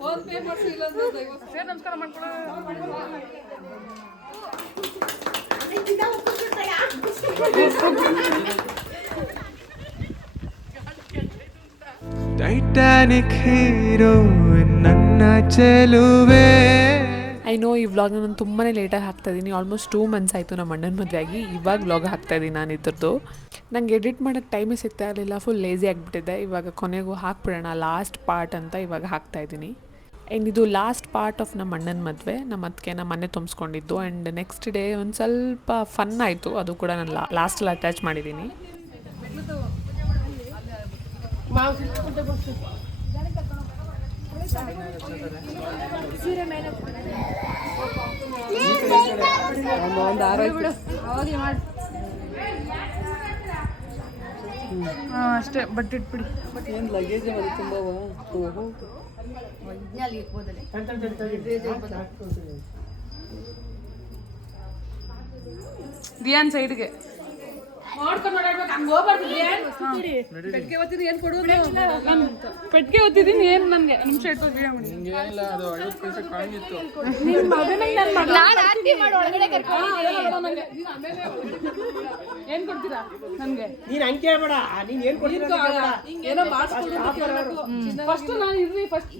Phone pay ಮಾಡಿಸಿ ಇಲ್ಲ ಸೇರ್ ನಮಸ್ಕಾರ ಮಾಡ್ಕೊಳ. ಟೈಟಾನಿಕ್ ಹೀರೋ ನನ್ನ ಚೆಲುವೆ. ಐ ನೋ ಈ ವ್ಲಾಗ್ನ ನಾನು ತುಂಬಾ ಲೇಟಾಗಿ ಹಾಕ್ತಾಯಿದ್ದೀನಿ. ಆಲ್ಮೋಸ್ಟ್ 2 months ಆಯಿತು ನಮ್ಮ ಅಣ್ಣನ ಮದುವೆ ಆಗಿ. ಇವಾಗ ವ್ಲಾಗ್ ಹಾಕ್ತಾಯಿದ್ದೀನಿ ನಾನು ಇದ್ರದ್ದು. ನಂಗೆ ಎಡಿಟ್ ಮಾಡೋಕ್ಕೆ ಟೈಮೇ ಸಿಗ್ತಾ ಇರಲಿಲ್ಲ, ಫುಲ್ ಲೇಸಿ ಆಗಿಬಿಟ್ಟಿದ್ದೆ. ಇವಾಗ ಕೊನೆಗೂ ಹಾಕ್ಬಿಡೋಣ ಲಾಸ್ಟ್ ಪಾರ್ಟ್ ಅಂತ ಇವಾಗ ಹಾಕ್ತಾಯಿದ್ದೀನಿ. ಆ್ಯಂಡ್ ಇದು ಲಾಸ್ಟ್ ಪಾರ್ಟ್ ಆಫ್ ನಮ್ಮ ಅಣ್ಣನ ಮದುವೆ. ನಮ್ಮ ಅದಕ್ಕೆ ನಮ್ಮ ಮನೆ ತುಂಬಿಸ್ಕೊಂಡಿದ್ದು. ಆ್ಯಂಡ್ ನೆಕ್ಸ್ಟ್ ಡೇ ಒಂದು ಸ್ವಲ್ಪ ಫನ್ ಆಯಿತು, ಅದು ಕೂಡ ನಾನು ಲಾಸ್ಟಲ್ಲಿ ಅಟ್ಯಾಚ್ ಮಾಡಿದ್ದೀನಿ. ಅಷ್ಟೇ ಬಟ್ ಇಟ್ಬಿಡಿ. ಏನು ಲಗೇಜ್ ಮಾಡಿ ತುಂಬ ದಿಯಾನ್ ಸೈಡ್ಗೆ ಪೆಟ್ಟಿಗೆ ಓದ್ತಿದ್ದೀನಿ ಏನು ಕೊಡು. ಪೆಟ್ಟಿಗೆ ಓದ್ತಿದ್ದೀನಿ ಏನು ನನಗೆ ನಿಮಿಷ ಇಟ್ಟು ಏನ್ ಕೊಡ್ತೀರಾ ನನಗೆ? ನೀನು ಹಂಗೆ ಕೇಳಬೇಡ, ನೀನು ಏನು ಕೊಡ್ತೀರಾ ಏನೋ ಮಾಡಿಸ್ಕೊಡು. ಫಸ್ಟ್ ನಾನು ಇರ್ರಿ ಫಸ್ಟ್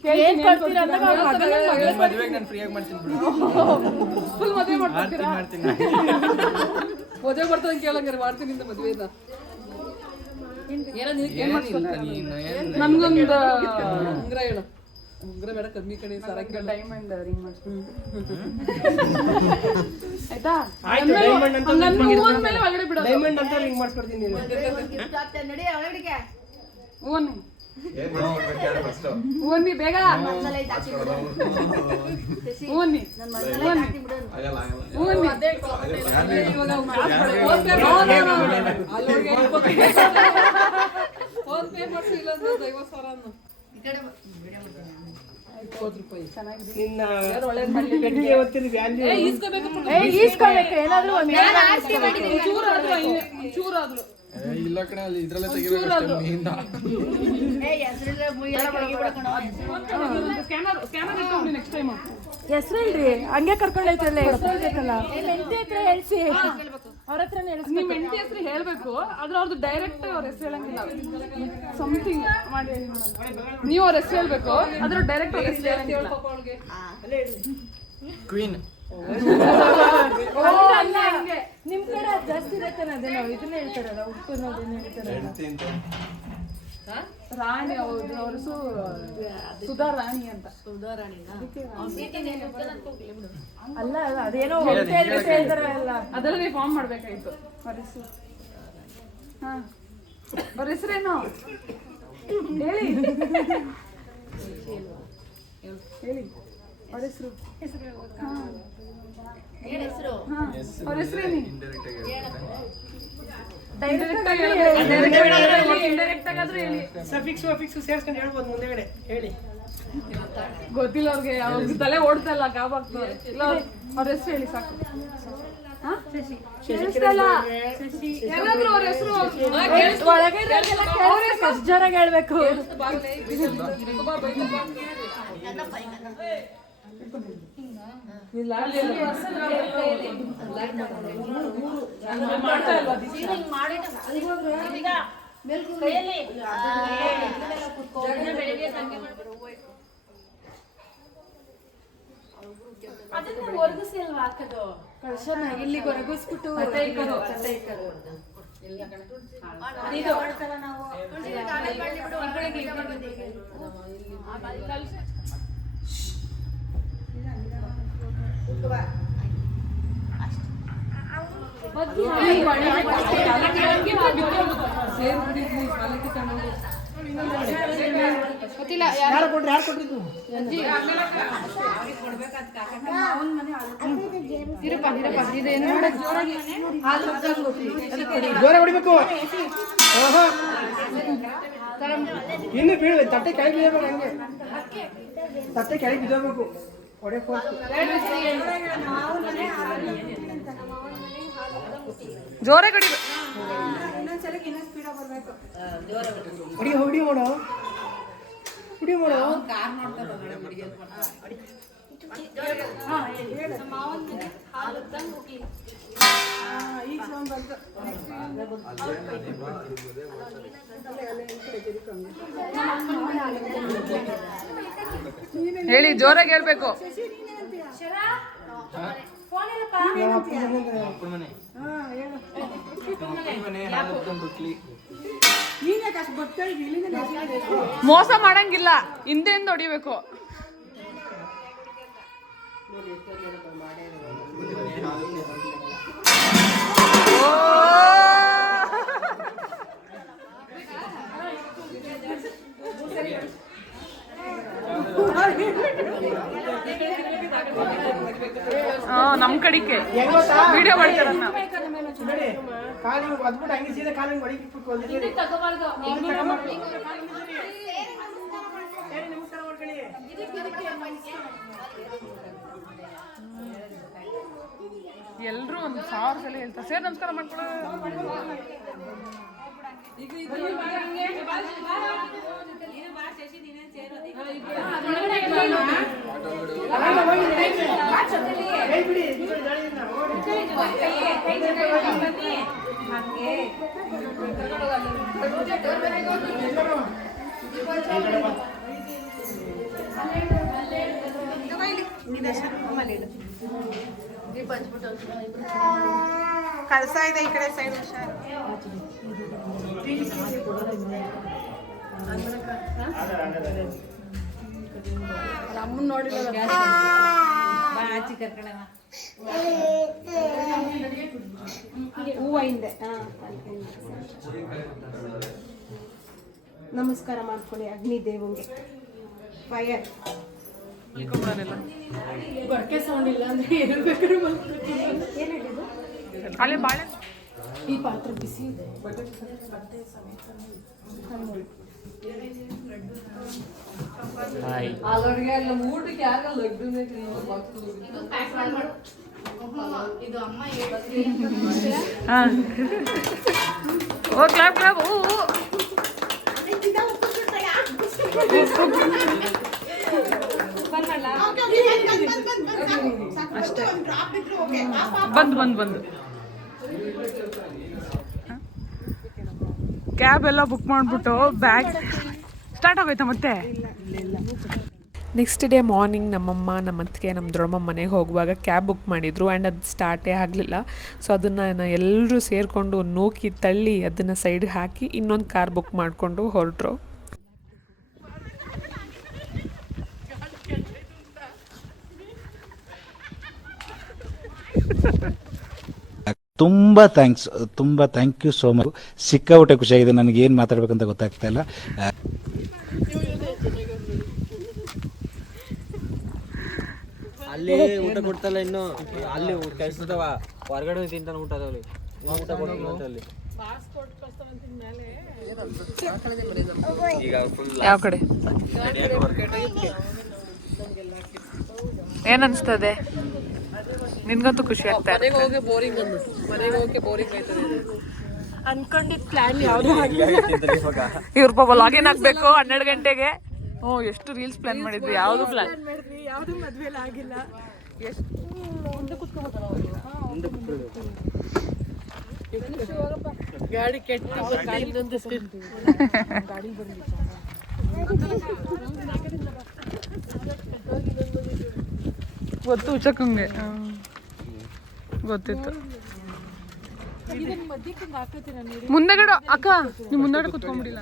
ಮದುವೆಗೆ ನಾನು ಫ್ರೀಯಾಗಿ ಮಾಡ್ತೀನಿ ಬಿಡು. ಫುಲ್ ಮದುವೆ ಮಾಡ್ತೀರಾ? ಮದುವೆ ಬರ್ತದೆ ಕೇಳಂಗಾರೆ ಮಾಡ್ತೀನಿ ಅಂತ ಮದುವೆನ. ನನ್ಗೊಂದು ಉಂಗ್ರ ಹೇಳು. ಉಂಗ್ರ ಬೇಡ, ಕಮ್ಮಿ ಕಡೆ ಸರಕ್ಕೆ ಡೈಮಂಡ್ ರಿಂಗ್ ಮಾಡಿಸ್ತೀನಿ ಆಯ್ತಾ? ಮೇಲೆ ಒಳಗಡೆ ಬಿಡೋದು. ಡೈಮಂಡ್ ಅಂತ ರಿಂಗ್ ಮಾಡ್ಕೊಡ್ತೀನಿ. ಓನ್ನಿ ಬೇಗ ಓನ್ನಿ ಫೋನ್ ಪೇ ಮಾಡಿಸಿ ಇಲ್ಲ 50,000 ಚೂರಾದ್ರು ಇಲ್ಲ ಕಡೆ ಅಲ್ಲಿ ಇದ್ರಲ್ಲೇ ತೆಗಿಬೇಕು. ನೆಕ್ಸ್ಟ್ ಟೈಮ್ ಹೆಸರು ಹೇಳ್ರಿ, ಹಂಗೆ ಕರ್ಕೊಂಡು ಹೇಳ್ತಿರಲ್ಲ. ಹೆಸರು ಹೇಳ್ಬೇಕಲ್ಲ, ಹೆಂಡತಿ ಹತ್ರ ಹೇಳ್ಸಿ, ಅವ್ರ ಹತ್ರ ನಿಮ್ಮ ಹೆಂಡತಿ ಹೆಸರು ಹೇಳ್ಬೇಕು. ಆದ್ರೆ ಅವ್ರದ್ದು ಡೈರೆಕ್ಟ್ ಅವ್ರ ಹೆಸರು ಹೇಳಂಗಿಲ್ಲ. ಸಮಥಿಂಗ್ ಮಾಡಿ ನೀವು ಅವ್ರ ಹೆಸರು ಹೇಳ್ಬೇಕು, ಅದ್ರ ಡೈರೆಕ್ಟ್ ಅವ್ರ ಹೆಸರು ಹೇಳಂಗಿಲ್ಲ. ಕ್ವೀನ್ ನಿಮ್ ಕಡೆ ಜಾಸ್ತಿ ಇರತ್ತಾನೆ. ಅದೇ ನಾವು ಇದನ್ನ ಹೇಳ್ತಾರಲ್ಲ, ಉಪ್ಪು ಅನ್ನೋದನ್ನ ಹೇಳ್ತಾರಲ್ಲ. ರಾಣಿ ಅವ್ರ ಹೆಸರು ಸುಧಾ ರಾಣಿ ಅಂತ. ಅಲ್ಲ ಅದೇನೋ ಹೇಳ್ತಾರಲ್ಲ, ಅದೆಲ್ಲ ನೀವು ಫಾರ್ಮ್ ಮಾಡ್ಬೇಕಾಯ್ತು. ಅವ್ರ ಹೆಸರು ಹಾ, ಅವ್ರ ಹೆಸರೇನು ಹೇಳಿ ಹೇಳಿ. ಅವ್ರ ಹೆಸರು ಅವ್ರ ಹೆಸರೇನಿ? ಡೈರೆಕ್ಟ್ ಆಗಾದ್ರೂ ಹೇಳಿ. ಸಫಿಕ್ಸ್ ಸೇರ್ಸ್ಕೊಂಡು ಹೇಳ್ಬೋದು ಮುಂದೆಗಡೆ ಹೇಳಿ. ಗೊತ್ತಿಲ್ಲ ಅವ್ರಿಗೆ, ಅವ್ರಿಗೆ ತಲೆ ಓಡ್ತಾ ಇಲ್ಲ, ಗಾಬಾಗ್ತದೆ. ಇಲ್ಲ ಅವ್ರ ಹೆಸರು ಹೇಳಿ ಸಾಕು. ಏನಾದ್ರು ಅವ್ರ ಹೆಸರು ಜೋರಾಗಿ ಹೇಳ್ಬೇಕು. ಮಾಡ್ತಾ ಇಲ್ವಾ? ಕಳ್ಸೋಣ ಇಲ್ಲಿಗೆ ಹೊರಗಿಸ್ಬಿಟ್ಟು ಯಾರು ಕೊಟ್ಟಿದ್ದು? ಜೋರ ಹೊಡಿಬೇಕು. ಇನ್ನು ಬೀಳ ತಟ್ಟೆ ಕೆಳಗೆ ಬಿದ್ದಬೇಕು. ಹಂಗೆ ತಟ್ಟೆ ಕೆಳಗೆ ಬಿದ್ದಬೇಕು. ಹೊಡೆ ಜೋರ ಕಡಿ ಹೊಡಿ ಹೊಡಿ ಮಾಡೋ. ವಿಡಿಯೋ ಮಾಡು. ಹೇಳಿ, ಜೋರಾಗಿ ಹೇಳ್ಬೇಕು. ಮೋಸ ಮಾಡಂಗಿಲ್ಲ, ಹಿಂದೆಯಿಂದ ಹೊಡಿಬೇಕು. ನಮ್ ಕಡಿಕೆ ವಿಡಿಯೋ ಮಾಡ್ತಾರೆ. ನೋಡಿ ಕಾಲು ಅದ್ಬಿಟ್ಟು ಹಂಗೆ ಸೀದಾ ಕಾಲು ಹೊಡಿಬೇಕು. ಎಲ್ರು 1000 ಸಲ ಹೇಳ್ತಾರೆ, ಸೇರ್ ನಮಸ್ಕಾರ ಮಾಡ್ಕೊಳ್ಳೋ. ಕಳ್ಸಾ ಇದೆ ಈ ಕಡೆ ಸೈಡ್. ಹುಷಾರು. ಅಮ್ಮನ್ ನೋಡಿಲ್ಲ. ಹೂವ ಹಿಂದೆ. ನಮಸ್ಕಾರ ಮಾಡ್ಕೊಳ್ಳಿ ಅಗ್ನಿ ದೇವಂಗೆ. ಫೈರ್. ಅಲ್ಲಿ ಬಾಳೆ ಈ ಪಾತ್ರೆ ಬಿಸಿ ಇದೆ. ಓ ಕ್ಲಾಪ್ ಕ್ಲಾಪ್. ಅಷ್ಟೇ, ಬಂದು ಕ್ಯಾಬ್ ಎಲ್ಲ ಬುಕ್ ಮಾಡಿಬಿಟ್ಟು ಬ್ಯಾಗ್ ಸ್ಟಾರ್ಟ್ ಆಗೋಯ್ತಾ ಮತ್ತೆ. ನೆಕ್ಸ್ಟ್ ಡೇ ಮಾರ್ನಿಂಗ್ ನಮ್ಮಮ್ಮ, ನಮ್ಮ ಅತ್ತಿಗೆ, ನಮ್ಮ ದೊಡ್ಡಮ್ಮ ಮನೆಗೆ ಹೋಗುವಾಗ ಕ್ಯಾಬ್ ಬುಕ್ ಮಾಡಿದರು ಆ್ಯಂಡ್ ಅದು ಸ್ಟಾರ್ಟೇ ಆಗಲಿಲ್ಲ. ಸೊ ಅದನ್ನು ಎಲ್ಲರೂ ಸೇರಿಕೊಂಡು ನೂಕಿ ತಳ್ಳಿ ಅದನ್ನು ಸೈಡ್ಗೆ ಹಾಕಿ ಇನ್ನೊಂದು ಕಾರ್ ಬುಕ್ ಮಾಡಿಕೊಂಡು ಹೊರಟರು. ತುಂಬ ಥ್ಯಾಂಕ್ ಯು ಸೋ ಮಚ್. ಸಿಕ್ಕಾಪಟ್ಟೆ ಖುಷಿಯಾಗಿದೆ. ನನಗೆ ಏನು ಮಾತಾಡ್ಬೇಕಂತ ಗೊತ್ತಾಗ್ತಾ ಇಲ್ಲ. ಅಲ್ಲಿ ಊಟ ಕೊಡ್ತಲ್ಲ, ಇನ್ನು ಅಲ್ಲಿ ಕೆಲ್ಸದವ ಹೊರಗಡೆ ತಿಂತಾನೆ ಊಟ ಅದಾವಲ್ಲಿ. ಊಟ ಕೊಡ್ತೀನಿ ಅಲ್ಲಿ. ಯಾವ ಕಡೆ ಏನ್ ಅನ್ಸ್ತದೆ ನಿನ್ಗಂತೂ? ಖುಷಿ ಆಗ್ತಾ ಇದೆ. ಅನ್ಕೊಂಡಿದ್ ಪ್ಲಾನ್ ಯಾವ್ದು ಇವ್ರ ಪಾಪ ಲಾಗಿನ್ ಆಗ್ಬೇಕು 12 ಗಂಟೆಗೆ. ಎಷ್ಟು ರೀಲ್ಸ್ ಪ್ಲಾನ್ ಮಾಡಿದ್ವಿ, ಯಾವ್ದು ಪ್ಲಾನ್ ಯಾವ್ದು ಮದ್ವೆಲ್ಲ ಆಗಿಲ್ಲ. ಗಾಡಿ ಕೆಟ್ಟ ಗೊತ್ತು ಉಚ್ಚಕ್ಕಂಗೆ ಗೊತ್ತಿತ್ತು. ಮುಂದೆಗಡೆ ಅಕ್ಕ, ನೀವು ಮುಂದೆಗಡೆ ಕುತ್ಕೊಂಡ್ಬಿಡಿಲ್ಲ.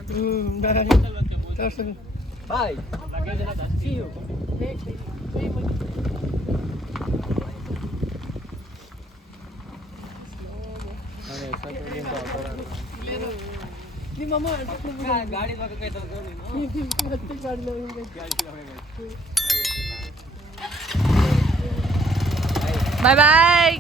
ಬಾಯ್. ಗಾಡಿ ಬಾಯ್ ಬಾಯ್.